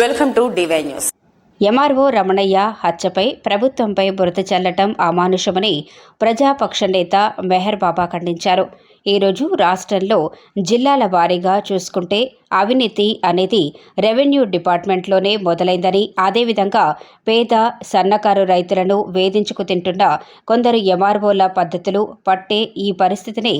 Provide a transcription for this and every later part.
Welcome to D Y news MRO Ramanayya హత్యపై ప్రభుత్వంపై బురద చల్లటం అమానుషమని ప్రజాపక్ష నేత మెహర్ బాబా ఖండించారు. ఈరోజు రాష్ట్రంలో జిల్లాల వారీగా చూసుకుంటే అవినీతి అనేది రెవెన్యూ డిపార్ట్మెంట్లోనే మొదలైందని అదేవిధంగా పేద సన్నకారు రైతులను వేధించుకు తింటున్న కొందరు ఎంఆర్ఓల పద్ధతులు పట్టే ఈ పరిస్థితిని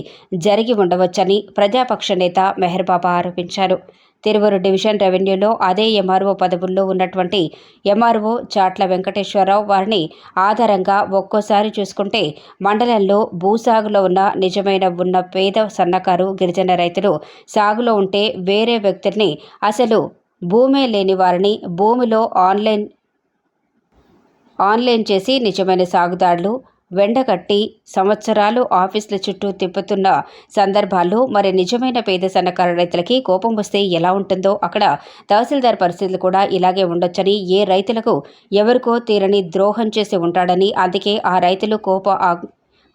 జరిగి ఉండవచ్చని ప్రజాపక్ష నేత మెహర్ బాబా ఆరోపించారు. తిరువురు డివిజన్ రెవెన్యూలో అదే ఎంఆర్ఓ పదవుల్లో ఉన్నటువంటి ఎంఆర్ఓ చాట్ల వెంకటేశ్వరరావు వారిని ఆధారంగా ఒక్కోసారి చూసుకుంటే మండలంలో భూసాగులో ఉన్న నిజమైన ఉన్న పేద సన్నకారు గిరిజన రైతులు సాగులో ఉంటే వేరే వ్యక్తుల్ని అసలు భూమే లేని వారిని భూమిలో ఆన్లైన్ ఆన్లైన్ చేసి నిజమైన సాగుదారులు వెండగట్టి సంవత్సరాలు ఆఫీసుల చుట్టూ తిప్పుతున్న సందర్భాల్లో మరి నిజమైన పేద సన్నకారు రైతులకి కోపం వస్తే ఎలా ఉంటుందో అక్కడ తహసీల్దార్ పరిస్థితులు కూడా ఇలాగే ఉండొచ్చని ఏ రైతులకు ఎవరికో తీరని ద్రోహం చేసి ఉంటాడని అందుకే ఆ రైతులు కోప ఆ-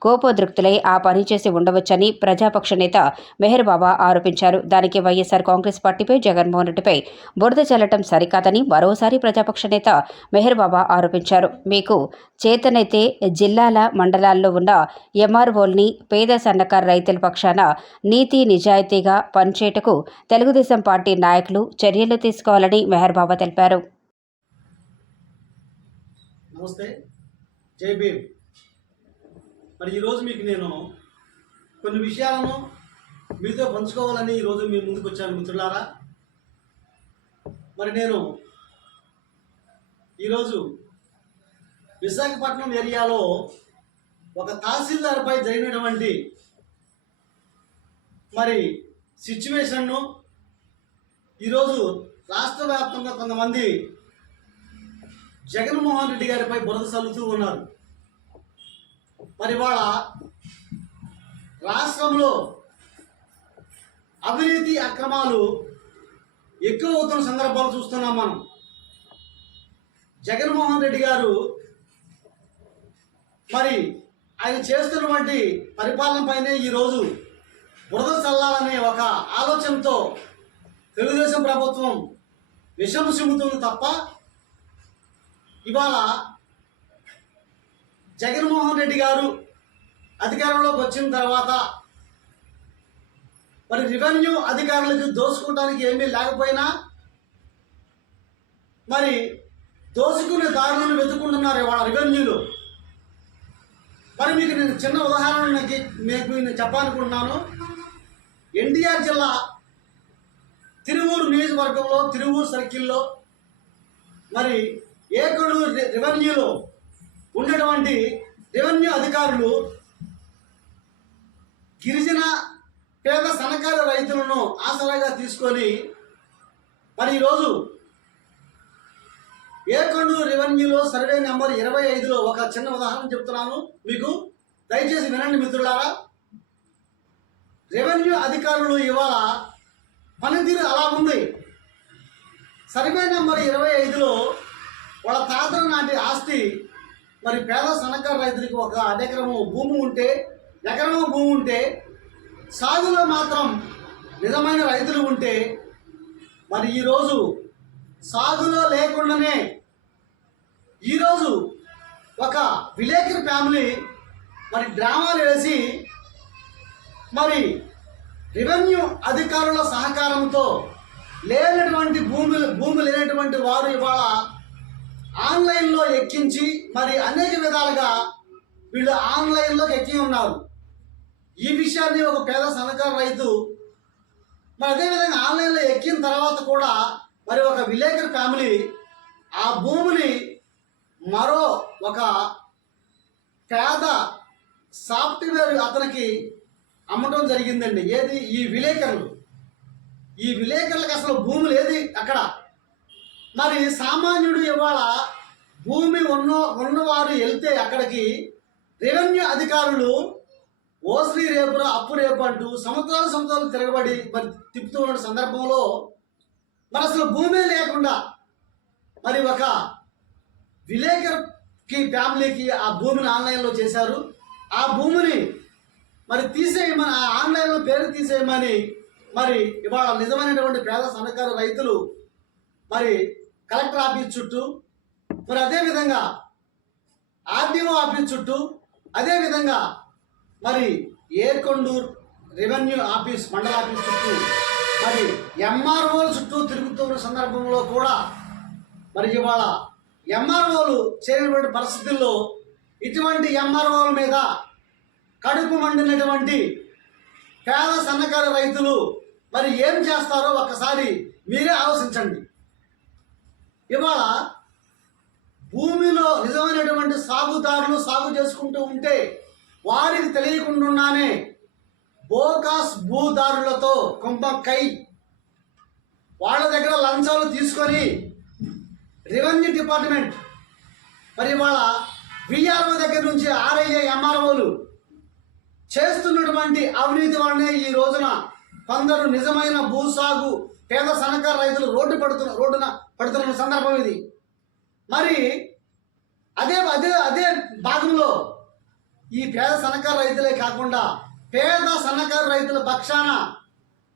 కోపోద్రిక్తులై ఆ పని చేసి ఉండవచ్చని ప్రజాపక్ష నేత మెహర్ బాబా ఆరోపించారు. దానికి వైఎస్ఆర్ కాంగ్రెస్ పార్టీపై జగన్మోహన్ రెడ్డిపై బురద చల్లటం సరికాదని మరోసారి ప్రజాపక్ష నేత మెహర్ బాబా ఆరోపించారు. మీకు చేతనైతే జిల్లాల మండలాల్లో ఉన్న ఎంఆర్ఓల్ని పేద సన్నకారు రైతుల పక్షాన నీతి నిజాయితీగా పనిచేయటకు తెలుగుదేశం పార్టీ నాయకులు చర్యలు తీసుకోవాలని మెహర్ బాబా తెలిపారు. నమస్తే. జై భీమ్. మరి ఈరోజు మీకు నేను కొన్ని విషయాలను మీతో పంచుకోవాలని ఈరోజు మీ ముందుకు వచ్చాను మిత్రులారా. మరి నేను ఈరోజు విశాఖపట్నం ఏరియాలో ఒక తహసీల్దార్పై జరిగినటువంటి మరి సిచ్యువేషన్ను ఈరోజు రాష్ట్ర వ్యాప్తంగా కొంతమంది జగన్మోహన్ రెడ్డి గారిపై బురద చల్లుతూ ఉన్నారు. మరి వాళ్ళ రాష్ట్రంలో అవినీతి అక్రమాలు ఎక్కువ అవుతున్న సందర్భాలు చూస్తున్నాం మనం. జగన్మోహన్ రెడ్డి గారు మరి ఆయన చేస్తున్నటువంటి పరిపాలనపైనే ఈరోజు బురద చల్లాలనే ఒక ఆలోచనతో తెలుగుదేశం ప్రభుత్వం విషం సిమ్ముతుంది తప్ప ఇవాళ జగన్మోహన్ రెడ్డి గారు అధికారంలోకి వచ్చిన తర్వాత మరి రెవెన్యూ అధికారులకు దోచుకోవడానికి ఏమీ లేకపోయినా మరి దోచుకునే దారులను వెతుకుంటున్నారు ఇవాళ రెవెన్యూలు. మరి మీకు నేను చిన్న ఉదాహరణ నాకు మీకు నేను చెప్పాలనుకుంటున్నాను. ఎన్టీఆర్ జిల్లా తిరువూరు నియోజకవర్గంలో తిరువూరు సర్కిల్లో మరి ఏకడు రెవెన్యూలో ఉన్నటువంటి రెవెన్యూ అధికారులు గిరిజన పేద సన్నకారు రైతులను ఆసరాగా తీసుకొని మరి ఈరోజు ఏకొండు రెవెన్యూలో సర్వే నెంబర్ ఇరవై ఐదులో ఒక చిన్న ఉదాహరణ చెప్తున్నాను మీకు. దయచేసి వినండి మిత్రులారా. రెవెన్యూ అధికారులు ఇవాళ పనితీరు అలా ఉంది. సర్వే నెంబర్ ఇరవై ఐదులో వాళ్ళ తాతల నాటి ఆస్తి మరి పేద సన్నకారు రైతులకు ఒక ఎకరము భూమి ఉంటే ఎకరము భూమి ఉంటే సాగులో మాత్రం నిజమైన రైతులు ఉంటే మరి ఈరోజు సాగులో లేకుండానే ఈరోజు ఒక విలేకరి ఫ్యామిలీ మరి డ్రామాలు వేసి మరి రెవెన్యూ అధికారుల సహకారంతో లేనటువంటి భూమి భూమి లేనటువంటి వారు ఇవాళ ఆన్లైన్లో ఎక్కించి మరి అనేక విధాలుగా వీళ్ళు ఆన్లైన్లోకి ఎక్కి ఉన్నారు. ఈ విషయాన్ని ఒక పేద సన్నకారు రైతు మరి అదేవిధంగా ఆన్లైన్లో ఎక్కిన తర్వాత కూడా మరి ఒక విలేకరి ఫ్యామిలీ ఆ భూమిని మరో ఒక పేద సాఫ్ట్వేర్ అతనికి అమ్మటం జరిగిందండి. ఏది? ఈ విలేకరులు. ఈ విలేకరులకు అసలు భూములు ఏది? అక్కడ మరి సామాన్యుడు ఇవాళ భూమి ఉన్న ఉన్నవారు వెళ్తే అక్కడికి రెవెన్యూ అధికారులు ఓశ్రీ రేపు అప్పు రేపు అంటూ సంవత్సరాలు సంవత్సరాలు తిరగబడి మరి తిప్పుతూ ఉన్న సందర్భంలో మరి అసలు భూమే లేకుండా మరి ఒక విలేకర్కి ఫ్యామిలీకి ఆ భూమిని ఆన్లైన్లో చేశారు. ఆ భూమిని మరి తీసేయమని ఆ ఆన్లైన్లో పేరు తీసేయమని మరి ఇవాళ నిజమైనటువంటి పేద సన్నకారు రైతులు మరి కలెక్టర్ ఆఫీస్ చుట్టూ మరి అదేవిధంగా ఆర్డీఓ ఆఫీస్ చుట్టూ అదేవిధంగా మరి ఏర్కొండూర్ రెవెన్యూ ఆఫీస్ మండల ఆఫీస్ చుట్టూ మరి ఎంఆర్ఓల చుట్టూ తిరుగుతున్న సందర్భంలో కూడా మరి ఇవాళ ఎంఆర్ఓలు చేరినటువంటి పరిస్థితుల్లో ఇటువంటి ఎంఆర్ఓల మీద కడుపు మండినటువంటి పేద సన్నకారు రైతులు మరి ఏం చేస్తారో ఒక్కసారి మీరే ఆలోచించండి. ఇవాళ భూమిలో నిజమైనటువంటి సాగుదారులు సాగు చేసుకుంటూ ఉంటే వారికి తెలియకుండానే బోకాస్ భూదారులతో కుంభకై వాళ్ళ దగ్గర లంచాలు తీసుకొని రెవెన్యూ డిపార్ట్మెంట్ మరి ఇవాళ విఆర్ఓ దగ్గర నుంచి ఆర్ఐఏ ఎంఆర్ఓలు చేస్తున్నటువంటి అవినీతి వల్లనే ఈ రోజున కొందరు నిజమైన భూసాగు పేద సన్నకారు రైతులు రోడ్డు పడుతున్న రోడ్డున పడుతున్న సందర్భం ఇది. మరి అదే అదే అదే భాగంలో ఈ పేద సన్నకారు రైతులే కాకుండా పేద సన్నకారు రైతుల పక్షాన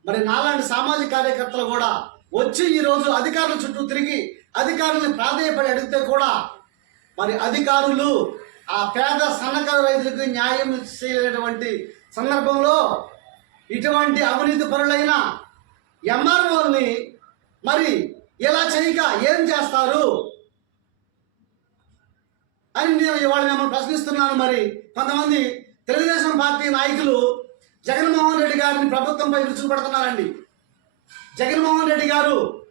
మరి నాలాంటి సామాజిక కార్యకర్తలు కూడా వచ్చి ఈ రోజు అధికారుల చుట్టూ తిరిగి అధికారులను ప్రాధాన్యపడి అడిగితే కూడా మరి అధికారులు ఆ పేద సన్నకారు రైతులకు న్యాయం చేయలేటువంటి సందర్భంలో ఇటువంటి అవినీతి పరులైన ఎంఆర్ఓని మరి ఇలా చేయక ఏం చేస్తారు? అని నేను ఇవాళ మిమ్మల్ని ప్రశ్నిస్తున్నాను మరి. కొంతమంది తెలుగుదేశం పార్టీ నాయకులు జగన్మోహన్ రెడ్డి గారిని ప్రభుత్వంపై విరుచుకుపడుతున్నారండి. జగన్మోహన్ రెడ్డి గారు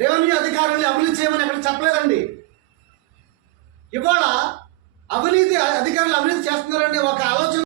రెవెన్యూ అధికారుల్ని అభివృద్ధి చేయమని ఎక్కడ చెప్పలేదండి. ఇవాళ అవినీతి అధికారులు అవినీతి చేస్తున్నారని ఒక ఆలోచన